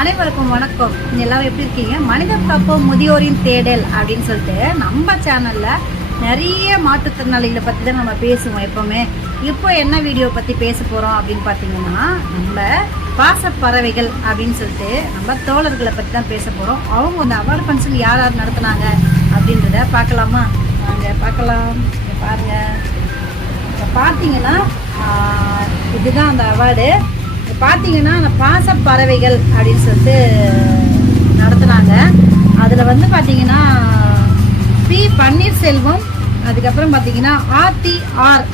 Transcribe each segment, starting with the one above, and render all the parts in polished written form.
அனைவருக்கும் வணக்கம். எல்லாரும் எப்படி இருக்கீங்க? மனித காப்போம் முதியோரின் தேடல் அப்படின்னு சொல்லிட்டு நம்ம சேனல்ல நிறைய மாற்றுத்திறனாளிகளை பற்றி தான் நம்ம பேசுவோம் எப்பவுமே. இப்போ என்ன வீடியோ பற்றி பேச போகிறோம் அப்படின்னு பார்த்தீங்கன்னா, நம்ம பாசப்பறவைகள் அப்படின்னு சொல்லிட்டு நம்ம தோழர்களை பற்றி தான் பேச போகிறோம். அவங்க அந்த அவார்டு ஃபங்க்ஷன் யார் யார் நடத்துனாங்க அப்படின்றத பார்க்கலாமா? வாங்க பார்க்கலாம். பாருங்கள், இப்போ பார்த்தீங்கன்னா இதுதான் அந்த அவார்டு. பார்த்தீங்கன்னா அந்த பாசப்பறவைகள் அப்படின்னு சொல்லிட்டு நடத்துனாங்க. அதில் வந்து பார்த்தீங்கன்னா பி பன்னீர்செல்வம், அதுக்கப்புறம் பார்த்தீங்கன்னா ஆர்டிஆர்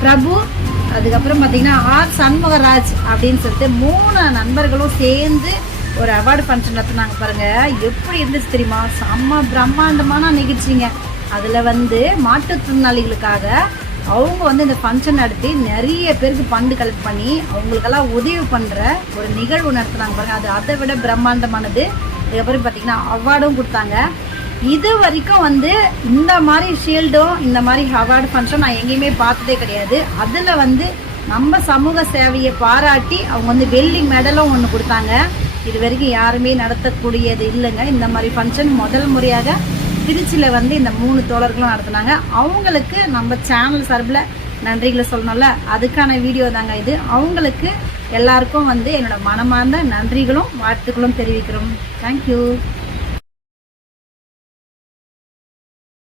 பிரபு, அதுக்கப்புறம் பார்த்தீங்கன்னா ஆர் சண்முகராஜ் அப்படின்னு சொல்லிட்டு 3 நண்பர்களும் சேர்ந்து ஒரு அவார்டு ஃபங்க்ஷன் நடத்துனாங்க. பாருங்கள் எப்படி இருந்துச்சு தெரியுமா? செம்ம பிரம்மாண்டமான நிகழ்ச்சிங்க. அதில் வந்து மாற்றுத்திறனாளிகளுக்காக அவங்க வந்து இந்த ஃபங்க்ஷன் நடத்தி நிறைய பேருக்கு ஃபண்டு கலெக்ட் பண்ணி அவங்களுக்கெல்லாம் உதவி பண்ணுற ஒரு நிகழ்வு நடத்துனாங்க பாருங்க. அது அதை விட பிரம்மாண்டமானது. அதுக்கப்புறம் பார்த்தீங்கன்னா அவார்டும் கொடுத்தாங்க. இது வரைக்கும் வந்து இந்த மாதிரி ஷீல்டும் இந்த மாதிரி அவார்டு ஃபங்க்ஷன் நான் எங்கேயுமே பார்த்ததே கிடையாது. அதில் வந்து நம்ம சமூக சேவையை பாராட்டி அவங்க வந்து வெள்ளி மெடலும் ஒன்று கொடுத்தாங்க. இது வரைக்கும் யாருமே நடத்தக்கூடியது இல்லைங்க. இந்த மாதிரி ஃபங்க்ஷன் முதல் முறையாக திருச்சியில் வந்து இந்த 3 தோழர்களும் நடத்துனாங்க. அவங்களுக்கு நம்ம சேனல் சார்பில் நன்றிகளை சொல்லணும்ல, அதுக்கான வீடியோ தாங்க இது. அவங்களுக்கு எல்லாருக்கும் வந்து என்னோட மனமார்ந்த நன்றிகளும் வாழ்த்துக்களும் தெரிவிக்கிறோம். தேங்க்யூ.